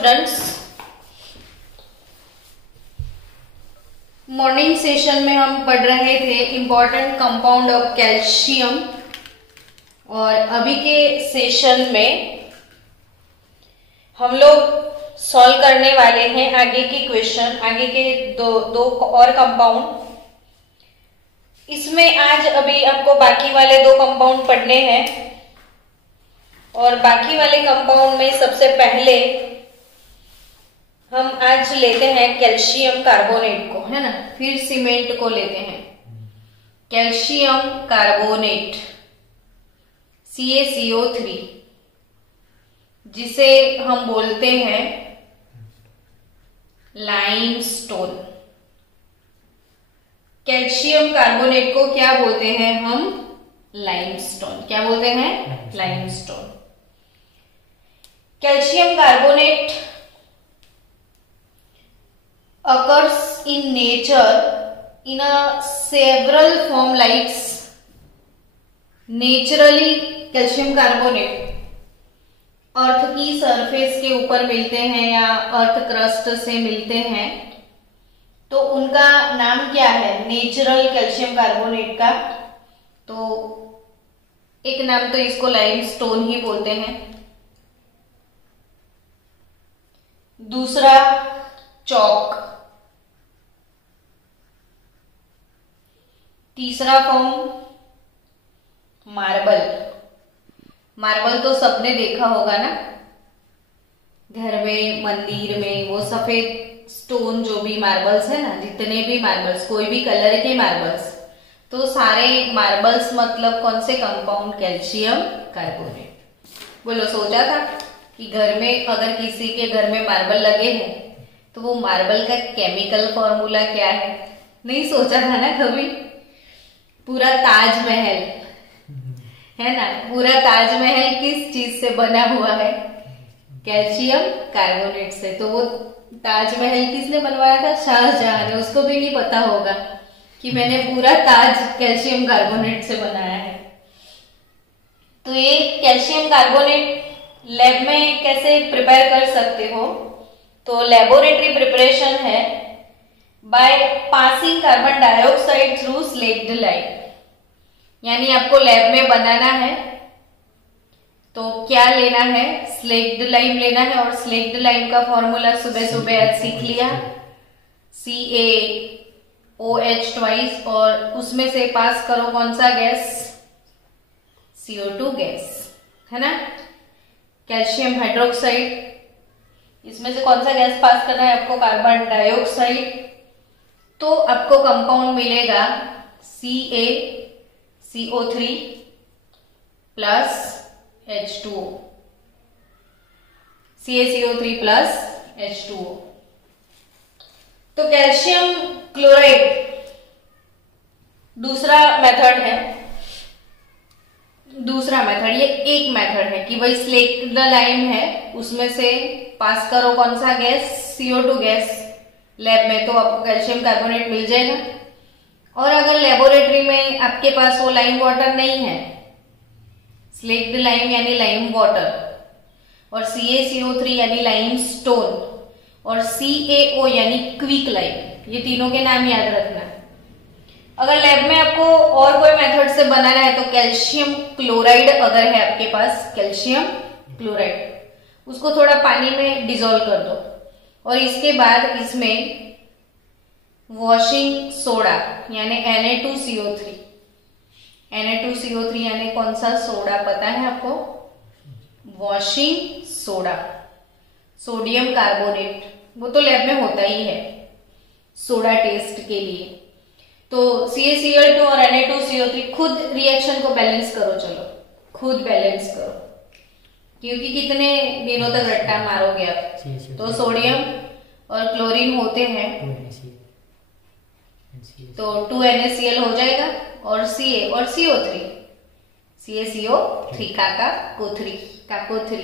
Students, morning session में हम पढ़ रहे थे इम्पॉर्टेंट कंपाउंड ऑफ कैल्शियम और अभी के सेशन में हम लोग सॉल्व करने वाले हैं आगे के क्वेश्चन, आगे के दो और कंपाउंड। इसमें आज अभी आपको बाकी वाले दो कंपाउंड पढ़ने हैं और बाकी वाले कंपाउंड में सबसे पहले हम आज लेते हैं कैल्शियम कार्बोनेट को, है ना, फिर सीमेंट को लेते हैं। कैल्शियम कार्बोनेट CaCO3 जिसे हम बोलते हैं लाइमस्टोन। कैल्शियम कार्बोनेट को क्या बोलते हैं हम? लाइमस्टोन। क्या बोलते हैं? Limestone. Calcium carbonate occurs in nature in a several form like naturally calcium carbonate earth की सरफेस के ऊपर मिलते हैं या अर्थ क्रस्ट से मिलते हैं, तो उनका नाम क्या है नेचुरल कैल्शियम कार्बोनेट का? तो एक नाम तो इसको लाइमस्टोन ही बोलते हैं, दूसरा चॉक, तीसरा फॉर्म मार्बल। मार्बल तो सबने देखा होगा ना, घर में, मंदिर में, वो सफेद स्टोन जो भी मार्बल्स है ना, जितने भी मार्बल्स, कोई भी कलर के मार्बल्स, तो सारे मार्बल्स मतलब कौन से कंपाउंड? Calcium carbonate. बोलो, सोचा था कि घर में अगर किसी के घर में मार्बल लगे हैं तो वो मार्बल का केमिकल फॉर्मूला क्या है? नहीं सोचा था ना कभी? पूरा ताजमहल है ना, पूरा ताजमहल किस चीज से बना हुआ है? कैल्शियम कार्बोनेट से। तो वो ताजमहल किसने बनवाया था? शाहजहां ने। उसको भी नहीं पता होगा कि मैंने पूरा ताज कैल्शियम कार्बोनेट से बनाया है। तो ये कैल्शियम कार्बोनेट लैब में कैसे प्रिपेयर कर सकते हो? तो लेबोरेटरी प्रिपरेशन है by passing carbon dioxide through slaked lime. यानी आपको लैब में बनाना है तो क्या लेना है? स्लेक्ड लाइम लेना है। और स्लेक्ड लाइम का फॉर्मूला सुबह सुबह आज सीख लिया, CaOH ट्वाइस, और उसमें से पास करो कौन सा गैस? CO2 गैस, है ना। कैल्शियम हाइड्रोक्साइड, इसमें से कौन सा गैस पास करना है आपको? Carbon dioxide. तो आपको कंपाउंड मिलेगा CaCO3 plus H2O। CaCO3 plus H2O। तो कैल्शियम क्लोराइड दूसरा मेथड है। दूसरा मेथड, ये एक मेथड है कि भाई स्लेक्ड लाइम है, उसमें से पास करो कौन सा गैस? CO2 गैस लैब में, तो आपको कैल्शियम कार्बोनेट मिल जाएगा। और अगर लेबोरेटरी में आपके पास वो लाइम वाटर नहीं है, स्लेक्ड लाइम यानी लाइम वाटर, और CaCO3 यानी लाइम स्टोन, और CaO यानी क्विक लाइम, ये तीनों के नाम याद रखना। अगर लैब में आपको और कोई मेथड से बनाना है तो कैल्शियम क्लोराइड अगर है आपके पास, कैल्शियम क्लोराइड, उसको थोड़ा पानी में डिसॉल्व कर दो और इसके बाद इसमें वॉशिंग सोडा यानी Na2CO3। Na2CO3 यानी कौन सा सोडा पता है आपको? वॉशिंग सोडा, सोडियम कार्बोनेट, वो तो लैब में होता ही है सोडा टेस्ट के लिए। तो CaCl2 और Na2CO3 खुद रिएक्शन को बैलेंस करो, चलो खुद बैलेंस करो, क्योंकि कितने दिनों तक रट्टा मारोगे आप। तो सोडियम और क्लोरीन होते हैं तो 2NaCl हो जाएगा, और Ca और CO3, CaCO3 काकोथ्री, काकोथ्री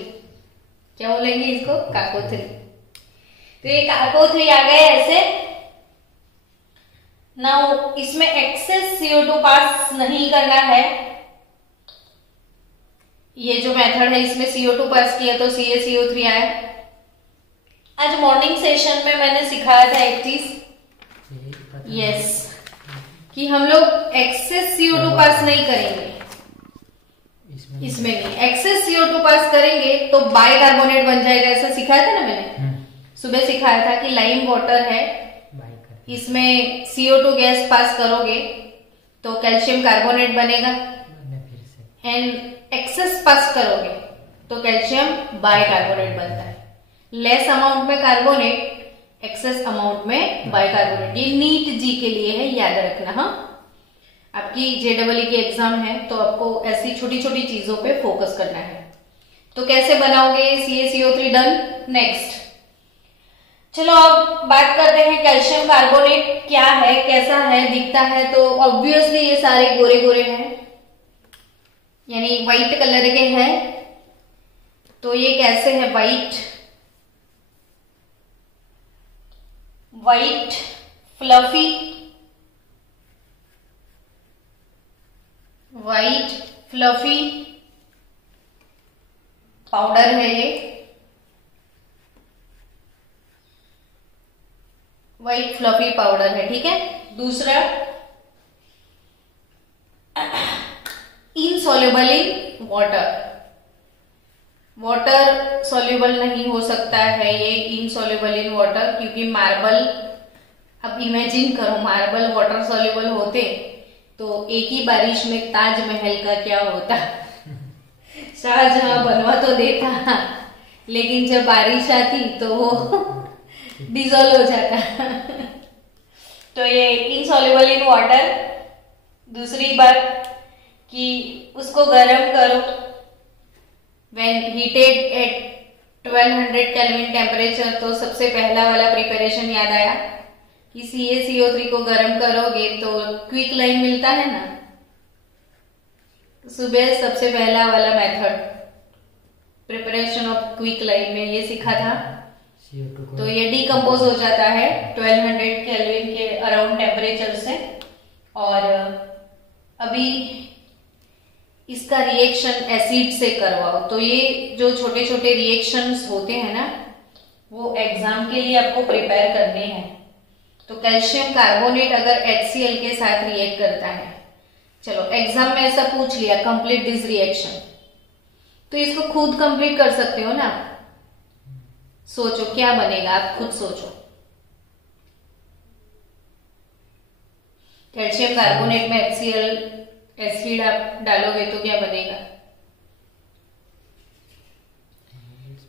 क्या बोलेंगे इसको? काकोथ्री। तो ये काकोथ्री आ गए ऐसे। नाउ इसमें एक्सेस CO2 पास नहीं करना है। ये जो मेथड है इसमें CO2 पास किया तो CaCO3 आया, आज मॉर्निंग सेशन में मैंने सिखाया था एक चीज, यस, कि हम लोग एक्सेस CO2 पास नहीं करेंगे, इसमें नहीं एक्सेस CO2 पास करेंगे तो बाइकार्बोनेट बन जाएगा, ऐसा सिखाया था ना मैंने, सुबह सिखाया था कि लाइम वाटर है, इसमें CO2 गैस पास करोगे तो कैल्शियम कार्बोनेट बनेगा, एंड एक्सेस पास करोगे तो कैल्शियम बाइकार्बोनेट बनता है। लेस अमाउंट में कार्बोनेट, एक्सेस अमाउंट में बाइकार्बोनेट। ये नीट जी के लिए है, याद रखना। हाँ, आपकी JEE की एग्जाम है तो आपको ऐसी छोटी छोटी चीजों पे फोकस करना है। तो कैसे बनाओगे CaCO3? डन। नेक्स्ट चलो अब बात करते हैं कैल्शियम कार्बोनेट क्या है, कैसा है, दिखता है। तो ऑब्वियसली ये सारे गोरे गोरे हैं, यानी व्हाइट कलर के हैं। तो ये कैसे है? White fluffy, white fluffy powder है ये, व्हाइट फ्लफी पाउडर है, ठीक है। दूसरा insoluble in water, water soluble नहीं हो सकता है ये इनसॉल्युबल इन वाटर, क्योंकि मार्बल, अब इमेजिन करो मार्बल वाटर सॉल्युबल होते तो एक ही बारिश में ताजमहल का क्या होता। शाहजहां बनवा तो देता, लेकिन जब बारिश आती तो वो डिजोल्व हो जाता। तो ये इनसॉल्युबल इन वाटर। दूसरी बात कि उसको गर्म करो, when heated at 1200 kelvin temperature. तो सबसे पहला वाला प्रिपरेशन याद आया कि CaCO3 को गर्म करोगे तो क्विक लाइम मिलता है ना। सुबह सबसे पहला वाला method preparation of quick lime में ये सीखा था। तो ये डिकम्पोज हो जाता है 1200 केल्विन के अराउंड टेम्परेचर से। और अभी इसका रिएक्शन एसिड से करवाओ। तो ये जो छोटे छोटे रिएक्शंस होते हैं ना, वो एग्जाम के लिए आपको प्रिपेयर करने हैं। तो कैल्शियम कार्बोनेट अगर HCl के साथ रिएक्ट करता है, चलो एग्जाम में ऐसा पूछ लिया कंप्लीट दिस रिएक्शन, तो इसको खुद कंप्लीट कर सकते हो ना। सोचो क्या बनेगा, आप खुद सोचो। कैल्शियम कार्बोनेट में HCl एसिड आप डालोगे तो क्या बनेगा?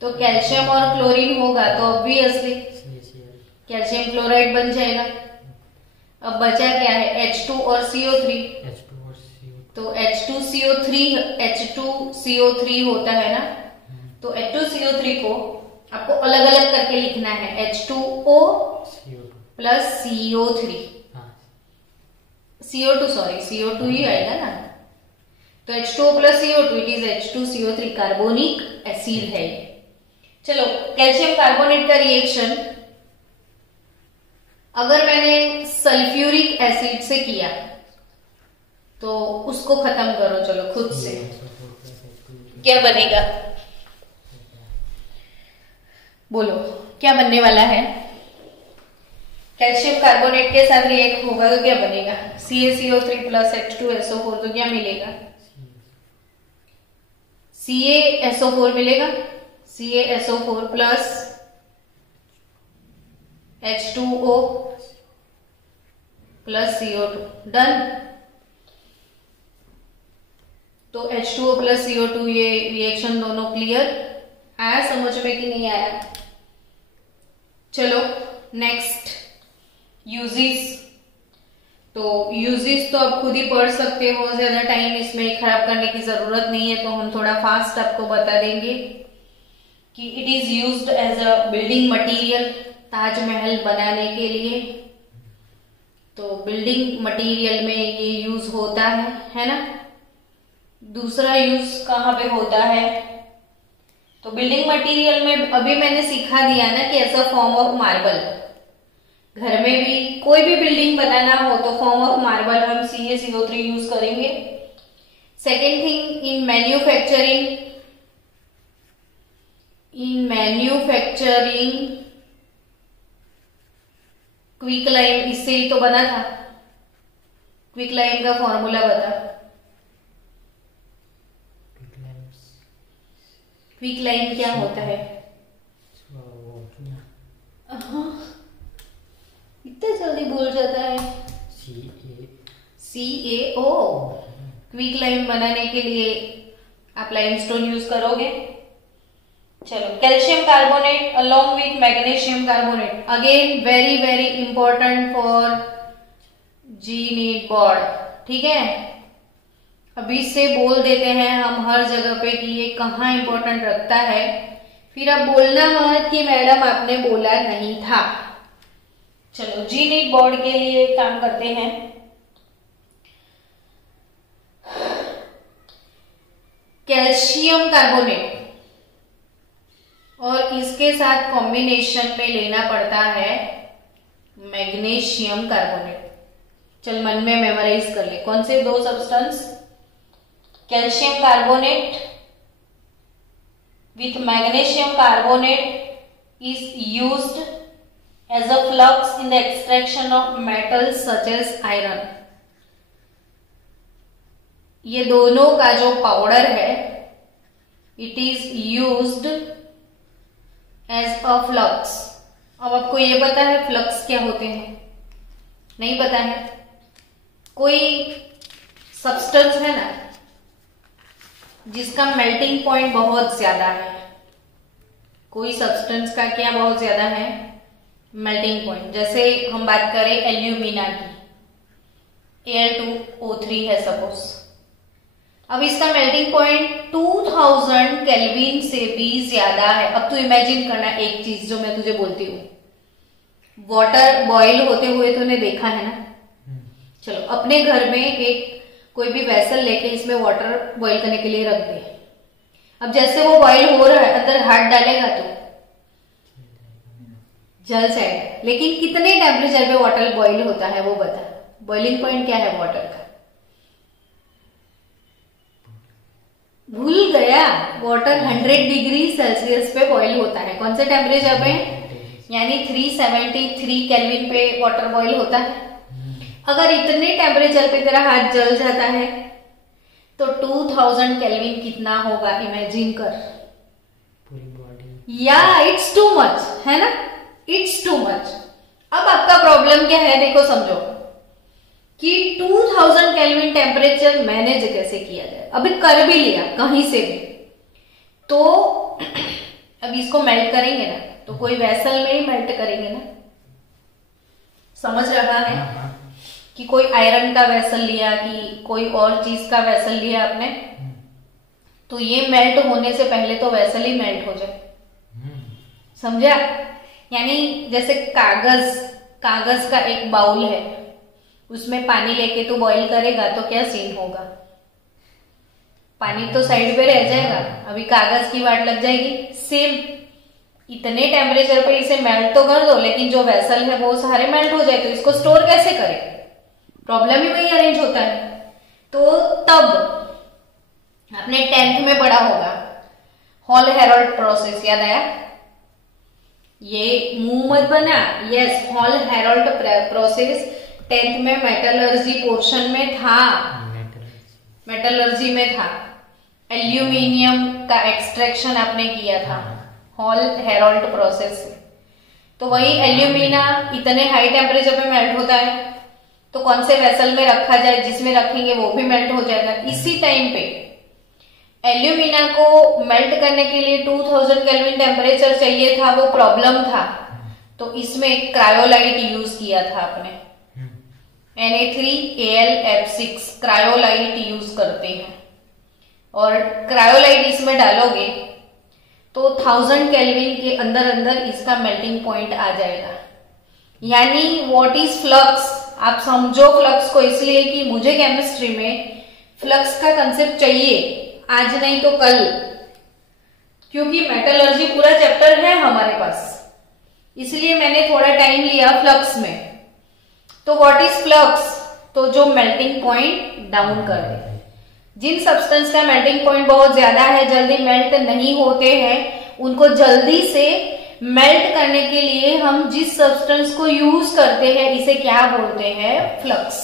तो कैल्शियम और क्लोरीन होगा तो ऑब्वियसली कैल्शियम क्लोराइड बन जाएगा। अब बचा क्या है? H2 और CO3। तो H2CO3 होता है ना। तो H2CO3 को आपको अलग अलग करके लिखना है, H2O plus CO3, CO2 sorry, CO2 ही आएगा ना। तो H2O plus CO2 it is H2CO3, carbonic acid है। चलो कैल्शियम कार्बोनेट का रिएक्शन अगर मैंने सल्फ्यूरिक एसिड से किया तो उसको खत्म करो चलो खुद से, क्या बनेगा? बोलो क्या बनने वाला है? कैल्शियम कार्बोनेट के साथ रिएक्ट होगा तो क्या बनेगा? CaCO3 प्लस H2SO4, तो क्या मिलेगा? CaSO4 मिलेगा, CaSO4 plus H2O plus CO2, done. तो H2O प्लस CO2 ये रिएक्शन दोनों क्लियर आया समझ में कि नहीं आया? चलो नेक्स्ट यूजेस। तो यूजेस तो आप खुद ही पढ़ सकते हो, ज्यादा टाइम इसमें खराब करने की जरूरत नहीं है। तो हम थोड़ा फास्ट आपको बता देंगे कि it is used as a building material, Taj Mahal बनाने के लिए। तो बिल्डिंग मटेरियल में ये यूज होता है ना। दूसरा यूज कहाँ पे होता है? तो बिल्डिंग मटेरियल में अभी मैंने सिखा दिया ना कि ऐसा फॉर्म ऑफ मार्बल, घर में भी कोई भी बिल्डिंग बनाना हो तो फॉर्म ऑफ मार्बल हम CaCO3 यूज करेंगे। Second thing, in manufacturing quick lime इससे ही तो बना था। क्विक लाइम का फॉर्मूला बता। क्विक लाइम क्या होता है? इतना जल्दी भूल जाता है। CaO। क्विक लाइम बनाने के लिए आप लाइमस्टोन यूज करोगे। चलो, calcium carbonate along with magnesium carbonate, again very very important for JEE NEET board. ठीक है, अभी से बोल देते हैं हम हर जगह पे कि ये कहाँ इंपॉर्टेंट रखता है, फिर अब बोलना मत कि मैडम आपने बोला नहीं था। चलो, जी नीड बोर्ड के लिए काम करते हैं। कैल्शियम कार्बोनेट और इसके साथ कॉम्बिनेशन में लेना पड़ता है मैग्नीशियम कार्बोनेट। चल मन में मेमोराइज कर ले, कौन से दो substance? Calcium carbonate with magnesium carbonate is used as a flux in the extraction of metals such as iron. ये दोनों का जो पाउडर है, it is used as a flux. अब आपको ये पता है फ्लक्स क्या होते हैं? नहीं पता है? कोई सब्सटेंस है ना जिसका मेल्टिंग पॉइंट बहुत ज्यादा है, कोई सब्सटेंस का क्या बहुत ज्यादा है? Melting point. जैसे हम बात करें एल्यूमिना की, Al2O3 है सपोज। अब इसका मेल्टिंग पॉइंट 2000 केल्विन से भी ज्यादा है। अब तू इमेजिन करना एक चीज जो मैं तुझे बोलती हूँ, वाटर बॉईल होते हुए तूने देखा है ना? चलो, अपने घर में एक कोई भी वेसल लेके इसमें वाटर बॉईल करने के लिए रख दे। अब जैसे वो बॉईल हो रहा है, अंदर हाथ डालेगा तो जल जाएगा, लेकिन कितने टेम्परेचर पे वाटर बॉईल होता है वो बता। बॉइलिंग पॉइंट क्या है वाटर का? भूल गया? वाटर 100 डिग्री सेल्सियस पे बॉईल होता है। कौन से टेम्परेचर पे? यानी 373 केल्विन पे वाटर बॉईल होता है। अगर इतने टेम्परेचर पे तेरा हाथ जल जाता है तो 2000 केल्विन कितना होगा? इमेजिन कर। पूरी बॉडी। या इट्स टू मच, है ना? It's too much. अब आपका प्रॉब्लम क्या है देखो, समझो कि 2000 केल्विन टेम्परेचर मैनेज कैसे किया जाए। अभी कर भी लिया कहीं से भी, तो अब इसको मेल्ट करेंगे ना, तो कोई वेसल में ही मेल्ट करेंगे ना। समझ रहा है कि कोई आयरन का वेसल लिया कि कोई और चीज का वेसल लिया आपने, तो ये मेल्ट होने से पहले तो वेसल ही मेल्ट हो जाए। समझा? यानी जैसे कागज का एक बाउल है, उसमें पानी लेके तू बॉईल करेगा तो क्या सीन होगा? पानी तो साइड पे रह जाएगा, अभी कागज की वाट लग जाएगी। सेम इतने टेम्परेचर पे इसे मेल्ट तो कर दो, लेकिन जो वेसल है वो सारे मेल्ट हो जाए, तो इसको स्टोर कैसे करें? प्रॉब्लम ही वही अरेंज होता है। तो तब आपने 10th में पढ़ा होगा हॉल हेरोल्ड प्रोसेस, याद आया? ये मुंह मत बना। Yes, hall Harold process 10th में मेटलर्जी पोर्शन में था। मेटलर्जी में था। एल्यूमिनियम का एक्सट्रैक्शन आपने किया था हॉल हेरोल्ड प्रोसेस से। तो वही एल्यूमिना इतने हाई टेम्परेचर पे मेल्ट होता है, तो कौन से वेसल में रखा जाए, जिसमें रखेंगे वो भी मेल्ट हो जाएगा। इसी टाइम पे एल्यूमिना को मेल्ट करने के लिए 2000 केल्विन टेम्परेचर चाहिए था, वो प्रॉब्लम था। तो इसमें क्रायोलाइट यूज किया था आपने, Na3Al F6 क्रायोलाइट यूज करते हैं। और क्रायोलाइट इसमें डालोगे तो 1000 केल्विन के अंदर अंदर इसका मेल्टिंग पॉइंट आ जाएगा। यानी व्हाट इज फ्लक्स? आप समझो फ्लक्स को, इसलिए कि मुझे केमिस्ट्री में फ्लक्स का कंसेप्ट चाहिए, आज नहीं तो कल, क्योंकि मेटलर्जी पूरा चैप्टर है हमारे पास, इसलिए मैंने थोड़ा टाइम लिया फ्लक्स में। तो व्हाट इज फ्लक्स? तो जो मेल्टिंग पॉइंट डाउन कर दे। जिन सब्सटेंस का मेल्टिंग पॉइंट बहुत ज्यादा है, जल्दी मेल्ट नहीं होते हैं, उनको जल्दी से मेल्ट करने के लिए हम जिस सब्सटेंस को यूज करते हैं इसे क्या बोलते हैं? फ्लक्स।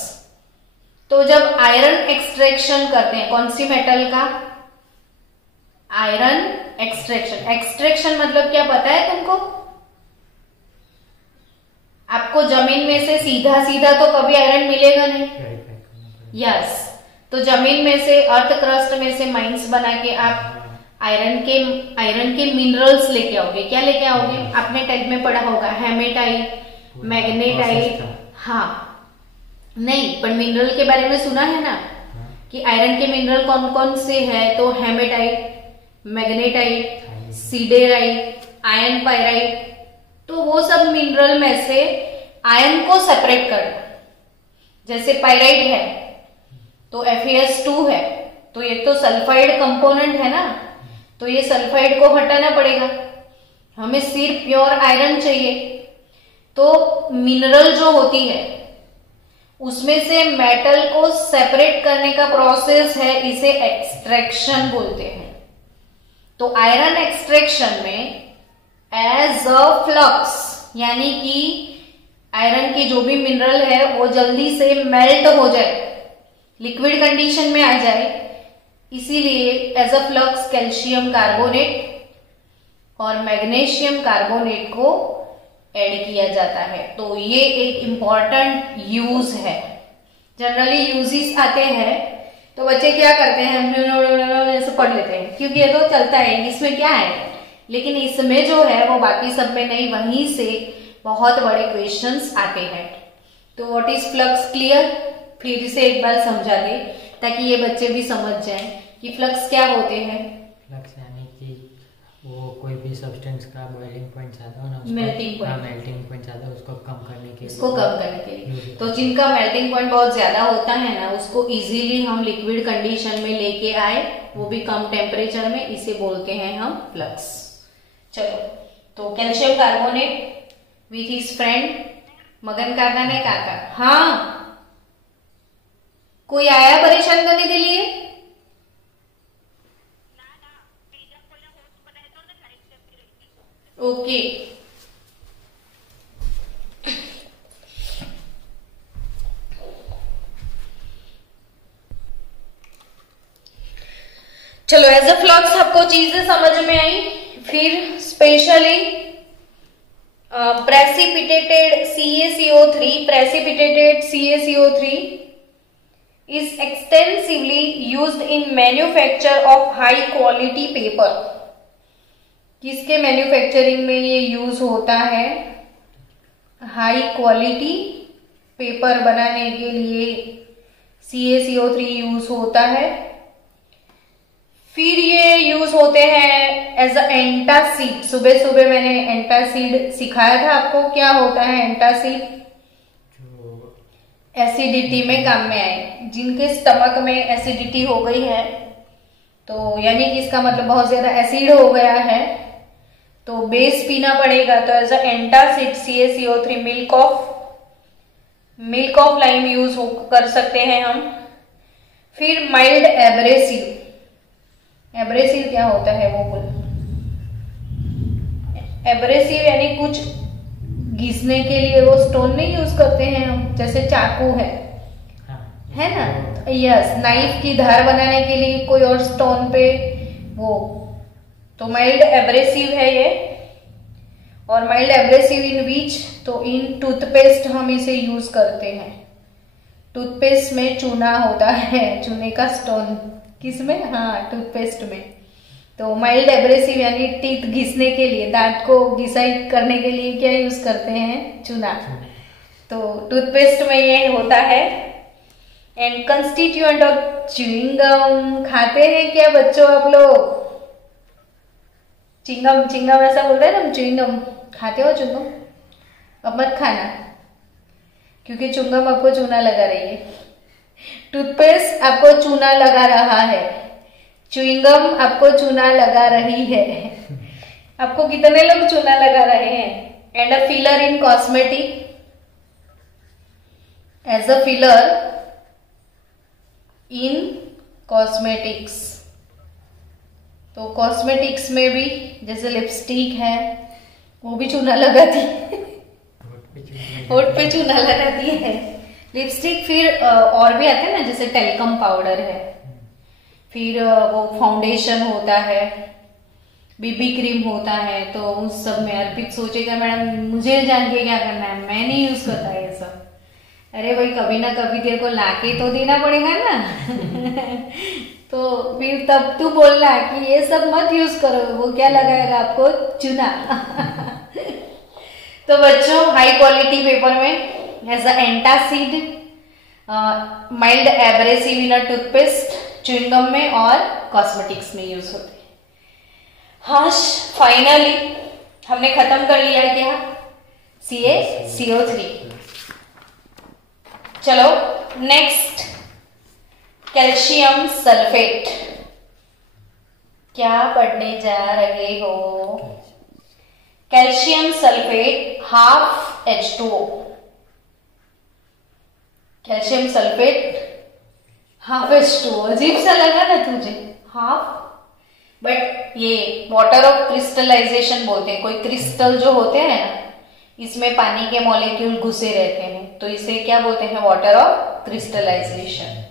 तो जब आयरन एक्सट्रैक्शन करते हैं कौन सी मेटल का? Iron extraction. एक्सट्रैक्शन मतलब क्या पता है तुमको? आपको जमीन में से सीधा सीधा तो कभी आयरन मिलेगा नहीं। यस, तो जमीन में से, अर्थ क्रस्ट में से माइंस बना के आप आयरन के मिनरल्स लेके आओगे। क्या लेके आओगे? आपने टेंथ में पढ़ा होगा हेमेटाइट, मैग्नेटाइट। हाँ, नहीं, पर मिनरल के बारे में सुना है ना कि आयरन के मिनरल कौन कौन से हैं? तो hematite, magnetite, siderite, iron pyrite. तो वो सब मिनरल में से आयन को सेपरेट करना। जैसे पायराइट है तो FeS2 है, तो ये तो सल्फाइड कंपोनेंट है ना, तो ये सल्फाइड को हटाना पड़ेगा। हमें सिर्फ प्योर आयरन चाहिए। तो मिनरल जो होती है उसमें से मेटल को सेपरेट करने का प्रोसेस है, इसे एक्सट्रैक्शन बोलते हैं। तो आयरन एक्सट्रैक्शन में एज अ फ्लक्स, यानी कि आयरन की जो भी मिनरल है वो जल्दी से मेल्ट हो जाए, लिक्विड कंडीशन में आ जाए, इसीलिए as a flux calcium carbonate और मैग्नीशियम कार्बोनेट को ऐड किया जाता है। तो ये एक इंपॉर्टेंट यूज है। जनरली यूजेस आते हैं तो बच्चे क्या करते हैं, ऐसे पढ़ लेते हैं क्योंकि ये तो चलता है, इसमें क्या है। लेकिन इसमें जो है वो बाकी सब में नहीं, वहीं से बहुत बड़े क्वेश्चंस आते हैं। तो व्हाट इज फ्लक्स? क्लियर? फिर से एक बार समझा दे ताकि ये बच्चे भी समझ जाएं कि फ्लक्स क्या होते हैं। फ्लक्स यानी कि वो कोई भी सब्सटेंस का बॉइलिंग पॉइंट ज्यादा हो ना, मेल्टिंग पॉइंट ज्यादा, उसको कम करने के लिए। तो जिनका मेल्टिंग पॉइंट बहुत ज्यादा होता है ना, उसको इजीली हम लिक्विड कंडीशन में लेके आए, वो भी कम टेम्परेचर में, इसे बोलते हैं हम फ्लक्स। चलो, तो calcium carbonate with his friend मगन काका ने काका। हाँ, कोई आया परेशान करने के लिए? ओके, चलो, एज अ फ्लक्स आपको चीजें समझ में आई। फिर specially precipitated CaCO3 is extensively used in manufacture of high quality paper। किसके मैन्युफैक्चरिंग में ये यूज होता है? हाई क्वालिटी पेपर बनाने के लिए CaCO3 यूज होता है। फिर ये यूज होते हैं एज अ एंटासिड। सुबह सुबह मैंने एंटासिड सिखाया था आपको। क्या होता है एंटासिड? एसिडिटी में काम में आए। जिनके स्टमक में एसिडिटी हो गई है, तो यानी कि इसका मतलब बहुत ज्यादा एसिड हो गया है, तो बेस पीना पड़ेगा। तो as a antacid CaCO3 milk of lime use कर सकते हैं हम। फिर माइल्ड एब्रेसिव। एब्रेसिव क्या होता है वो बोल? एब्रेसिव यानी कुछ घिसने के लिए वो स्टोन नहीं यूज करते हैं हम, जैसे चाकू है ना? यस, नाइफ की धार बनाने के लिए कोई और स्टोन पे वो, तो माइल्ड एब्रेसिव है ये। और माइल्ड एब्रेसिव इन विच? तो इन टूथपेस्ट हम इसे यूज करते हैं। टूथपेस्ट में चूना होता है, चूने का स्टोन। किसमें? हाँ, टूथपेस्ट में। तो माइल्ड एब्रेसिव यानी टीथ घिसने के लिए, दांत को घिसाई करने के लिए क्या यूज करते हैं? चूना। तो टूथपेस्ट में ये होता है। And constituent of chewing gum. खाते हैं क्या बच्चों आप लोग? चिंगम ऐसा बोल रहे हैं ना, च्युइंगम खाते हो? चुंगम अब मत खाना, क्योंकि चुंगम आपको चूना लगा रही है, टूथपेस्ट आपको चूना लगा रहा है, च्युइंगम आपको चूना लगा रही है। आपको कितने लोग चूना लगा रहे हैं? And a filler in cosmetic. As a filler in cosmetics. तो कॉस्मेटिक्स में भी जैसे लिपस्टिक है, वो भी चूना लगाती है, होठ पे पे चूना लगाती है। लिपस्टिक फिर और भी आते हैं ना, जैसे टेल्कम पाउडर है, फिर वो फाउंडेशन होता है, बीबी क्रीम होता है। तो उस सब में अर्पित सोचेगा मैडम मुझे जान के क्या करना है, मैं नहीं यूज करता ये सब। अरे भाई कभी ना कभी तेरे को लाके तो देना पड़ेगा ना। तो फिर तब तू बोलना कि ये सब मत यूज करो, वो क्या लगाएगा आपको, चूना। तो बच्चों हाई क्वालिटी पेपर में as a antacid, mild abrasive in toothpaste, chewing gum में और कॉस्मेटिक्स में यूज होते हैं। हाँ फाइनली हमने खत्म कर लिया क्या, CaCO3। चलो नेक्स्ट, कैल्शियम सल्फेट। क्या पढ़ने जा रहे हो, calcium sulphate half H2O। Calcium sulphate half H2O, अजीब सा लगा ना तुझे, हाफ, बट ये वाटर ऑफ क्रिस्टलाइजेशन बोलते हैं। कोई क्रिस्टल जो होते हैं ना, इसमें पानी के मॉलिक्यूल घुसे रहते हैं, तो इसे क्या बोलते हैं, वाटर ऑफ क्रिस्टलाइजेशन।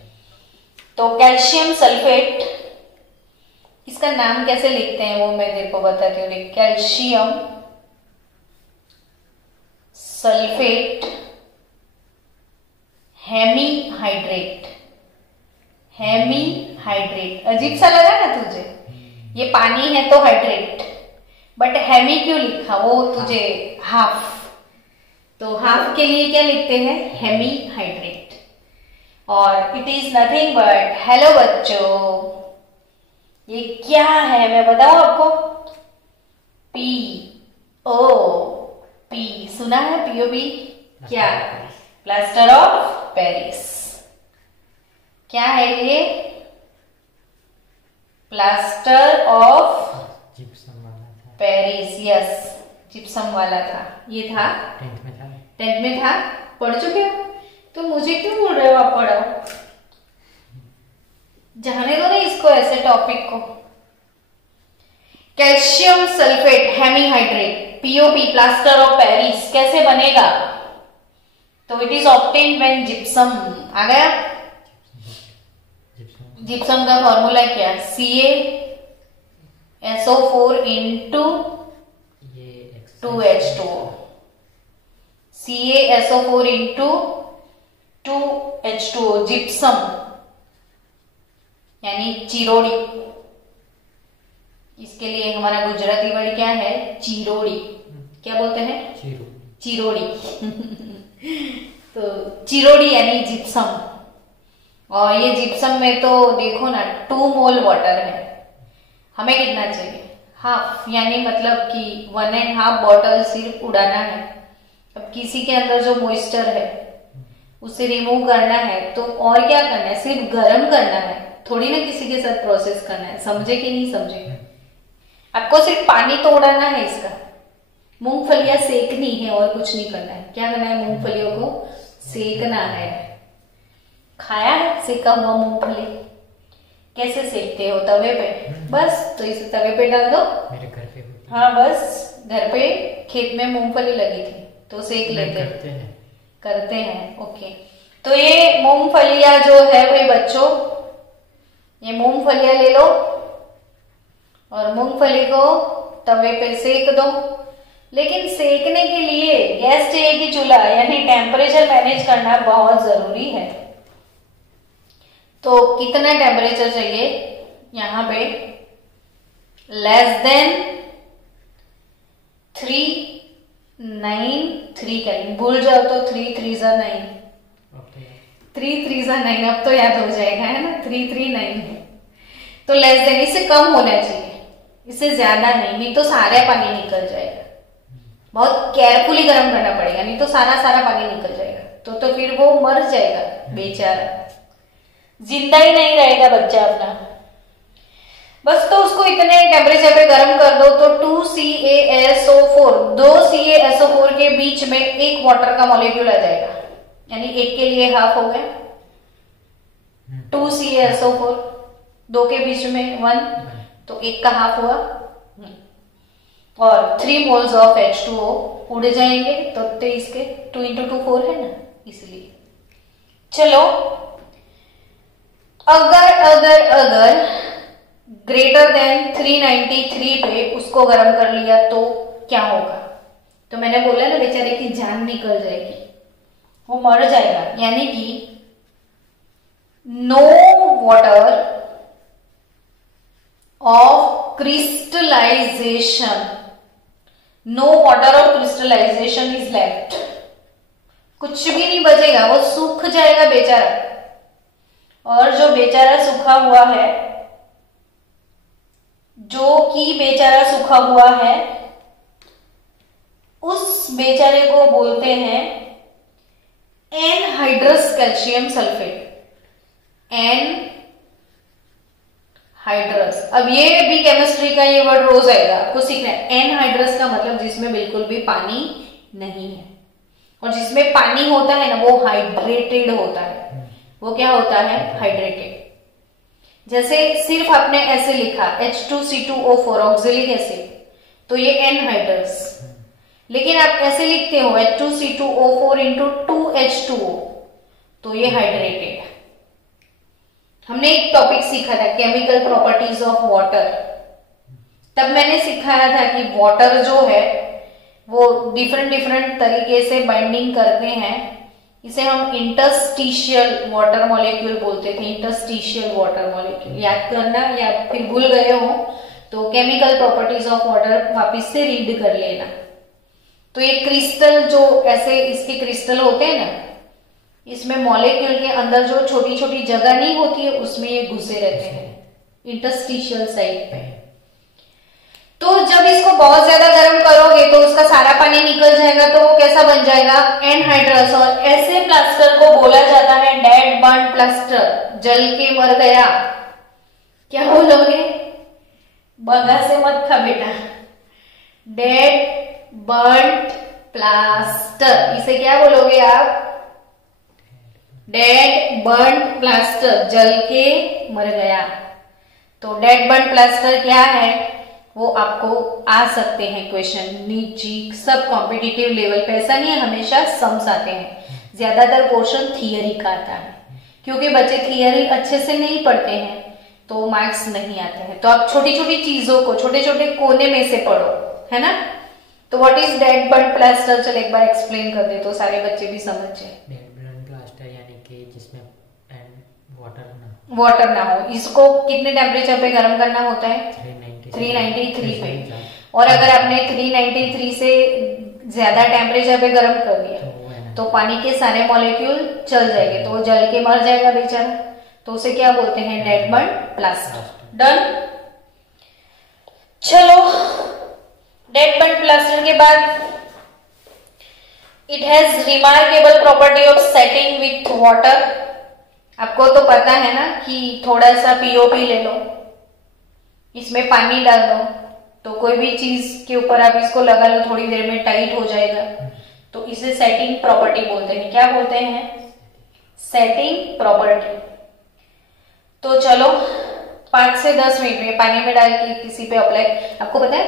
तो कैल्शियम सल्फेट, इसका नाम कैसे लिखते हैं वो मैं तेरे को बताती हूँ। कैल्शियम सल्फेट हेमीहाइड्रेट, हेमीहाइड्रेट, अजीब सा लगा ना तुझे, ये पानी है तो हाइड्रेट, बट हेमी क्यों लिखा, वो तुझे हाफ, तो हाफ के लिए क्या लिखते हैं, हेमीहाइड्रेट। और it is nothing but, hello बच्चों ये क्या है मैं बताऊं आपको, POP, सुना है POP, क्या, प्लास्टर ऑफ पेरिस। क्या है ये, प्लास्टर ऑफ जिप्सम वाला था, पेरिस, यस जिप्सम वाला था, ये था 10th में था। 10th में था, पढ़ चुके हो, तो मुझे क्यों बोल रहे हो आप पढ़ाओ, जाने दो ना इसको, ऐसे टॉपिक को। Calcium sulphate hemihydrate, POP plaster of Paris कैसे बनेगा, तो it is obtained when gypsum, आ गया, जिप्सम का फॉर्मूला क्या, CaSO4 into 2H2O, CaSO4 into 2H2O, gypsum यानी चिरोड़ी। इसके लिए हमारा गुजराती वर्ड क्या है, चिरोड़ी, क्या बोलते हैं, चिरोड़ी। तो चिरोड़ी यानी जिप्सम। और ये जिप्सम में तो देखो ना 2 मोल वाटर है, हमें कितना चाहिए, हाफ, यानी मतलब कि 1.5 बॉटल सिर्फ उड़ाना है। अब किसी के अंदर जो मॉइस्चर है उसे रिमूव करना है, तो और क्या करना है, सिर्फ गर्म करना है, थोड़ी ना किसी के साथ प्रोसेस करना है, समझे कि नहीं समझे। आपको सिर्फ पानी तो उड़ाना है इसका, मूंगफलियां सेकनी है और कुछ नहीं करना है। क्या करना है, मूंगफलियों को सेकना है। खाया है सेका हुआ मूंगफली, कैसे सेकते हो, तवे पे, बस तो इसे तवे पे डाल दो, मेरे घर पे होती है। हाँ बस घर पे खेत में मूंगफली लगी थी तो सेक लेते करते हैं, ओके। तो ये मूंगफलियां जो है भाई बच्चों, ये मूंगफलियां ले लो और मूंगफली को तवे पे सेक दो। लेकिन सेकने के लिए गैस चाहिए कि चूल्हा, यानी टेम्परेचर मैनेज करना बहुत जरूरी है। तो कितना टेम्परेचर चाहिए यहाँ पे, लेस देन 393 केल्विन, भूल जाओ तो 3 3 जा 9, 3 3 जा 9, अब तो याद हो जाएगा है ना, 339। तो लेस देन, इससे कम होना चाहिए, इससे ज्यादा नहीं तो सारा पानी निकल जाएगा। बहुत केयरफुली गर्म करना पड़ेगा, नहीं तो सारा पानी निकल जाएगा, तो फिर वो मर जाएगा बेचारा, जिंदा ही नहीं रहेगा बच्चा अपना। बस तो उसको इतने टेम्परेचर पे गर्म कर दो तो 2CaSO4, 2 CaSO4 के बीच में एक वाटर का मॉलिक्यूल आ जाएगा, यानी एक के लिए हाफ हो गया, 2 CaSO4, 2 के बीच में 1, तो एक का हाफ हुआ। और 3 मोल्स ऑफ H2O उड़ जाएंगे, तो 23 के 2 × 2 4 है ना, इसलिए। चलो, अगर ग्रेटर देन 393 पे उसको गर्म कर लिया तो क्या होगा? तो मैंने बोला ना, बेचारे की जान निकल जाएगी, वो मर जाएगा। यानी कि no water of crystallization, no water of crystallization is left. कुछ भी नहीं बचेगा, वो सूख जाएगा बेचारा। और जो बेचारा सूखा हुआ है, जो कि बेचारा सूखा हुआ है, उस बेचारे को बोलते हैं एनहाइड्रस कैल्शियम सल्फेट, एनहाइड्रस। अब ये भी केमिस्ट्री का ये वर्ड रोज आएगा, आपको सीखना है। एनहाइड्रस का मतलब जिसमें बिल्कुल भी पानी नहीं है, और जिसमें पानी होता है ना वो हाइड्रेटेड होता है। वो क्या होता है? हाइड्रेटेड। जैसे सिर्फ आपने ऐसे लिखा H2C2O4 ऑक्जेलिक एसिड, तो ये एनहाइड्रस। लेकिन आप ऐसे लिखते हो H2C2O4 × 2H2O, तो ये हाइड्रेटेड। हमने एक टॉपिक सीखा था केमिकल प्रॉपर्टीज ऑफ वाटर। तब मैंने सिखाया था कि वाटर जो है वो डिफरेंट तरीके से बाइंडिंग करते हैं। इसे हम इंटरस्टिशियल वाटर मॉलिक्यूल बोलते थे, इंटरस्टिशियल वाटर मॉलिक्यूल। याद करना, या फिर भूल गए हो तो केमिकल प्रॉपर्टीज ऑफ वाटर वापस से रीड कर लेना। तो ये क्रिस्टल जो ऐसे इसके क्रिस्टल होते हैं ना, इसमें मॉलिक्यूल के अंदर जो छोटी छोटी जगह नहीं होती है उसमें ये घुसे रहते हैं इंटरस्टिशियल साइड पे। तो जब इसको बहुत ज्यादा गर्म करोगे तो उसका सारा पानी निकल जाएगा, तो वो कैसा बन जाएगा? एनहाइड्रस। और ऐसे प्लास्टर को बोला जाता है डेड बर्न प्लास्टर, जल के मर गया। क्या बोलोगे? बगा से मत खा बेटा, डेड बर्न प्लास्टर। इसे क्या बोलोगे आप? डेड बर्न प्लास्टर, जल के मर गया। तो डेड बर्न प्लास्टर क्या है वो आपको आ सकते हैं क्वेश्चन, नीट जी सब कॉम्पिटिटिव लेवल पे। ऐसा नहीं है हमेशा सम्स आते हैं, ज्यादातर पोर्शन थियरी का आता है, क्योंकि बच्चे थियरी अच्छे से नहीं पढ़ते हैं तो मार्क्स नहीं आते हैं। तो आप छोटी छोटी चीजों को छोटे छोटे कोने में से पढ़ो, है ना। तो what is dead burn plaster? चल एक बार एक्सप्लेन कर दे तो सारे बच्चे भी समझ जाए। डेड बर्न प्लास्टर यानी कि जिसमें वाटर ना हो। इसको कितने टेम्परेचर पे गर्म करना होता है? 393 पे। और अगर आपने 393 से ज्यादा टेम्परेचर पे गर्म कर दिया तो पानी के सारे मॉलिक्यूल चल जाएंगे, तो वो जल के मर जाएगा बेचारा। तो उसे क्या बोलते हैं? Dead burn plaster. डन। चलो, डेड बर्न प्लास्टर के बाद it has remarkable property of setting with water. आपको तो पता है ना कि थोड़ा सा पीओपी ले लो, इसमें पानी डाल दो, तो कोई भी चीज के ऊपर आप इसको लगा लो, थोड़ी देर में टाइट हो जाएगा। तो इसे सेटिंग प्रॉपर्टी बोलते हैं। क्या बोलते हैं? Setting property. तो चलो 5 से 10 मिनट में पानी में डाल के किसी पे अप्लाई। आपको पता है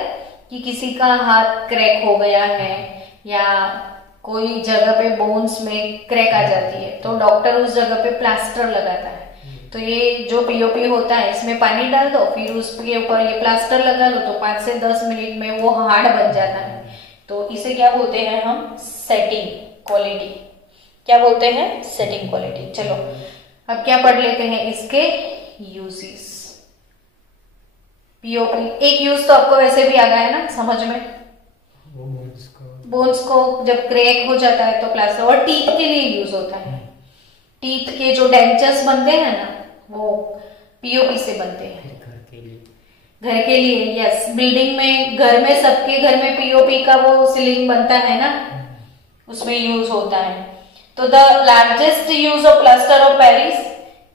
कि किसी का हाथ क्रैक हो गया है या कोई जगह पे बोन्स में क्रैक आ जाती है, तो डॉक्टर उस जगह पे प्लास्टर लगाता है। तो ये जो पीओपी होता है इसमें पानी डाल दो, फिर उसके ऊपर ये प्लास्टर लगा लो, तो 5 से 10 मिनट में वो हार्ड बन जाता है। तो इसे क्या बोलते हैं हम? Setting quality. क्या बोलते हैं? Setting quality. चलो अब क्या पढ़ लेते हैं इसके यूजेस। पीओपी एक यूज तो आपको वैसे भी आ गया है ना समझ में। बोन्स को जब क्रैक हो जाता है तो प्लास्टर, और टीथ के लिए यूज होता है। टीथ के जो डेंचर्स बनते हैं ना वो पीओपी से बनते हैं। घर के लिए यस। बिल्डिंग में, घर में, सबके घर में पीओपी का वो सीलिंग बनता है ना, उसमें यूज होता है। तो the largest use of plaster of Paris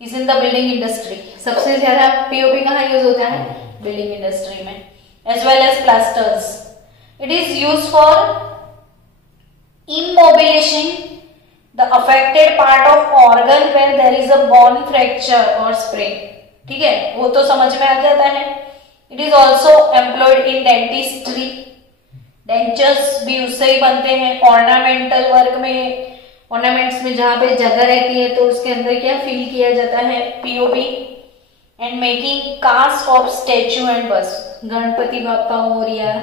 is in the building industry. सबसे ज्यादा पीओपी कहाँ यूज होता है? बिल्डिंग इंडस्ट्री में। As well as plasters, it is use for immobilizing the affected part of organ where there is a bone fracture or sprain। ठीक है, वो तो समझ में आ जाता है। It is also employed in dentistry, dentures भी उससे ही बनते हैं। ऑर्नामेंटल वर्क में, ऑर्नामेंट्स में जहां पे जगह रहती है तो उसके अंदर क्या फिल किया जाता है, POP. And making cast of statue and बस, गणपति बापा मोरिया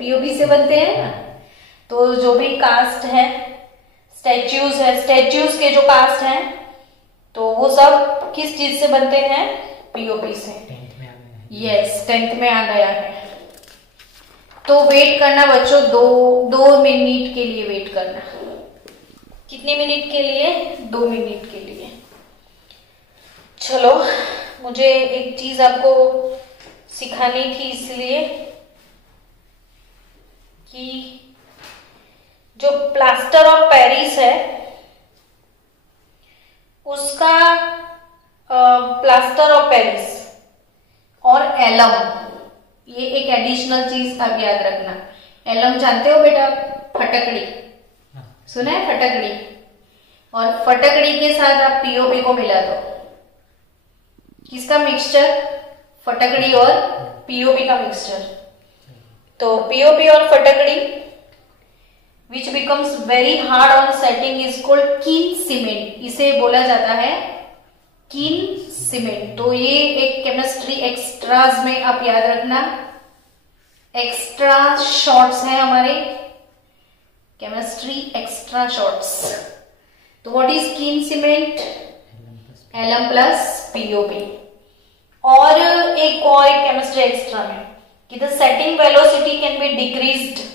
पीओपी से बनते हैं ना। तो जो भी कास्ट है, स्टेच्यूज है, स्टेच्यूज के जो कास्ट हैं तो वो सब किस चीज से बनते हैं, पीओपी से। यस, 10th में आ गया है। तो वेट करना बच्चों, 2 मिनट के लिए वेट करना। कितने मिनट के लिए, 2 मिनट के लिए। चलो, मुझे एक चीज आपको सिखानी थी, इसलिए कि जो प्लास्टर ऑफ पेरिस है उसका प्लास्टर ऑफ पेरिस और एलम, ये एक एडिशनल चीज आप याद रखना। एलम जानते हो बेटा, फटकड़ी, सुना है फटकड़ी, और फटकड़ी के साथ आप पीओपी को मिला दो। किसका मिक्सचर, फटकड़ी और पीओपी का मिक्सचर। तो पीओपी और फटकड़ी which becomes very hard on setting is called keen cement, इसे बोला जाता है कीन सीमेंट। तो ये एक केमिस्ट्री एक्स्ट्राज में आप याद रखना, एक्स्ट्रा शॉर्ट्स हैं हमारे, केमिस्ट्री एक्स्ट्रा शॉर्ट्स। तो what is keen cement, alum plus POP. और एक केमिस्ट्री एक्स्ट्रा में कि the setting velocity can be decreased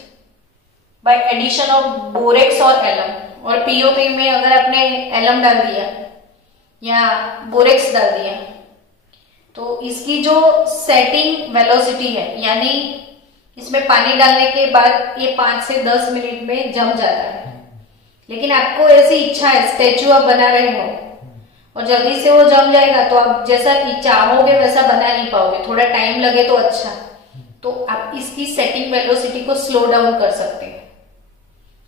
by addition of borax और एलम। और पीओपी में अगर आपने एलम डाल दिया या बोरेक्स डाल दिया तो इसकी जो सेटिंग वेलोसिटी है, यानी इसमें पानी डालने के बाद ये 5 से 10 मिनट में जम जाता है। लेकिन आपको ऐसी इच्छा है, स्टेच्यू आप बना रहे हो और जल्दी से वो जम जाएगा तो आप जैसा चाहोगे वैसा बना नहीं पाओगे, थोड़ा टाइम लगे तो अच्छा। तो आप इसकी सेटिंग वेलोसिटी को स्लो डाउन कर सकते हैं।